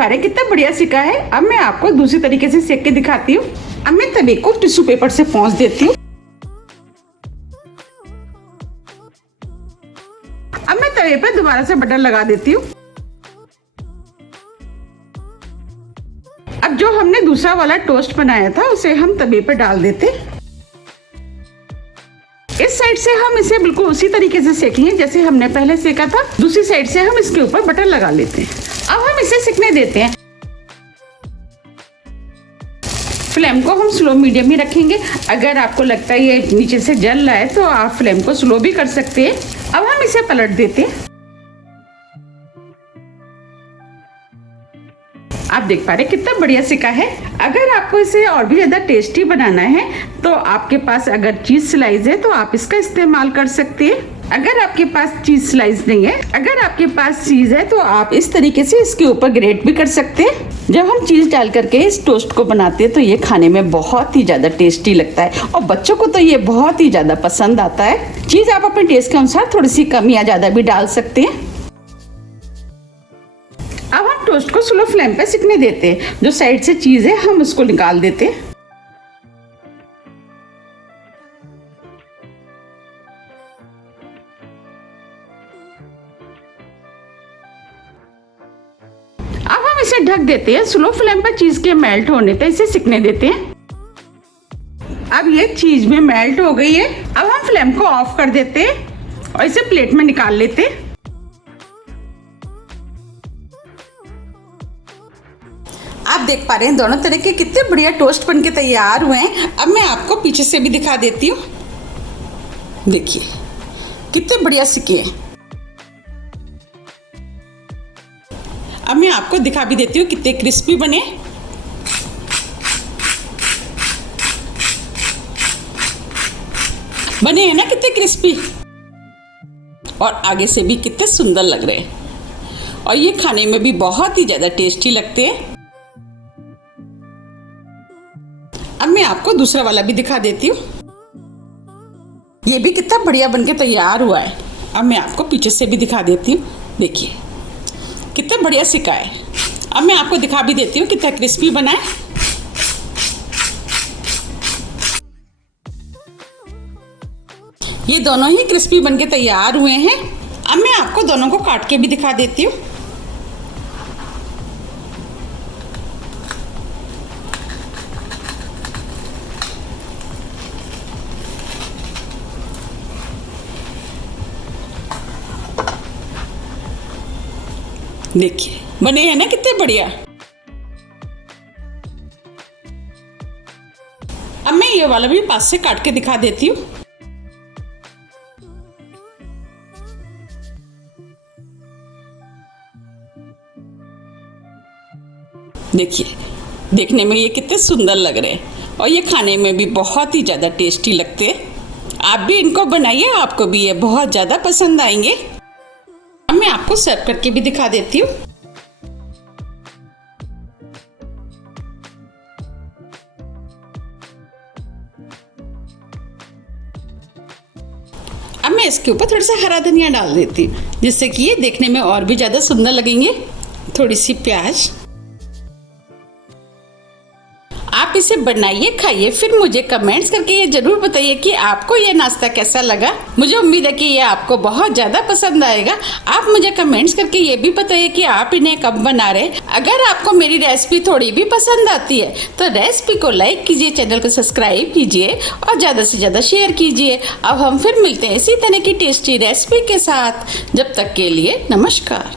पा रहे हैं कितना बढ़िया सिका है। अब मैं आपको दूसरी तरीके से सेक के दिखाती हूँ। अब मैं तवे को टिश्यू पेपर से पोंछ देती हूँ। अब मैं तवे पर दोबारा से बटर लगा देती हूँ। अब जो हमने दूसरा वाला टोस्ट बनाया था उसे हम तवे पर डाल देते। इस साइड से हम इसे बिल्कुल उसी तरीके से सेकेंगे जैसे हमने पहले सेका था। दूसरी साइड से हम इसके ऊपर बटर लगा लेते हैं। अब हम इसे सिकने देते हैं। फ्लेम को हम स्लो मीडियम ही रखेंगे। अगर आपको लगता है ये नीचे से जल रहा है तो आप फ्लेम को स्लो भी कर सकते हैं। अब हम इसे पलट देते हैं। आप देख पा रहे हैं कितना बढ़िया सिका है। अगर आपको इसे और भी ज्यादा टेस्टी बनाना है तो आपके पास अगर चीज स्लाइस है तो आप इसका इस्तेमाल कर सकते हैं। अगर आपके पास चीज स्लाइस नहीं है, अगर आपके पास चीज है तो आप इस तरीके से इसके ऊपर ग्रेट भी कर सकते हैं। जब हम चीज डाल करके इस टोस्ट को बनाते हैं तो ये खाने में बहुत ही ज्यादा टेस्टी लगता है और बच्चों को तो ये बहुत ही ज्यादा पसंद आता है। चीज आप अपने टेस्ट के अनुसार थोड़ी सी कम या ज्यादा भी डाल सकते हैं। अब हम टोस्ट को स्लो फ्लेम पे सिकने देते हैं। जो साइड से चीज है हम उसको निकाल देते हैं। अब हम इसे ढक देते हैं। स्लो फ्लेम पर चीज के मेल्ट होने तक इसे सिकने देते हैं। अब ये चीज में मेल्ट हो गई है। अब हम फ्लेम को ऑफ कर देते हैं और इसे प्लेट में निकाल लेते हैं। आप देख पा रहे हैं दोनों तरह के कितने बढ़िया टोस्ट बनके तैयार हुए हैं। अब मैं आपको पीछे से भी दिखा देती हूँ। देखिए कितने बढ़िया सिके हैं। अब मैं आपको दिखा भी देती हूँ कितने क्रिस्पी बने। बने हैं ना कितने क्रिस्पी, और आगे से भी कितने सुंदर लग रहे हैं और ये खाने में भी बहुत ही ज्यादा टेस्टी लगते हैं। अब मैं आपको दूसरा वाला भी दिखा देती हूँ। ये भी कितना बढ़िया बनके तैयार हुआ है। अब मैं आपको पीछे से भी दिखा देती हूँ। देखिए कितना बढ़िया सिका है। अब मैं आपको दिखा भी देती हूँ कितना क्रिस्पी बना है। ये दोनों ही क्रिस्पी बनके तैयार हुए हैं। अब मैं आपको दोनों को काट के भी दिखा देती हूँ। देखिए बने हैं ना कितने बढ़िया। अब मैं ये वाला भी पास से काट के दिखा देती हूँ। देखिए देखने में ये कितने सुंदर लग रहे हैं और ये खाने में भी बहुत ही ज़्यादा टेस्टी लगते हैं। आप भी इनको बनाइए, आपको भी ये बहुत ज़्यादा पसंद आएंगे। अब मैं आपको सर्व करके भी दिखा देती हूँ। अब मैं इसके ऊपर थोड़ा सा हरा धनिया डाल देती हूँ जिससे कि ये देखने में और भी ज़्यादा सुंदर लगेंगे। थोड़ी सी प्याज। आप इसे बनाइए, खाइए, फिर मुझे कमेंट्स करके ये जरूर बताइए कि आपको ये नाश्ता कैसा लगा। मुझे उम्मीद है कि ये आपको बहुत ज़्यादा पसंद आएगा। आप मुझे कमेंट्स करके ये भी बताइए कि आप इन्हें कब बना रहे हैं। अगर आपको मेरी रेसिपी थोड़ी भी पसंद आती है तो रेसिपी को लाइक कीजिए, चैनल को सब्सक्राइब कीजिए और ज़्यादा से ज़्यादा शेयर कीजिए। अब हम फिर मिलते हैं इसी तरह की टेस्टी रेसिपी के साथ। जब तक के लिए नमस्कार।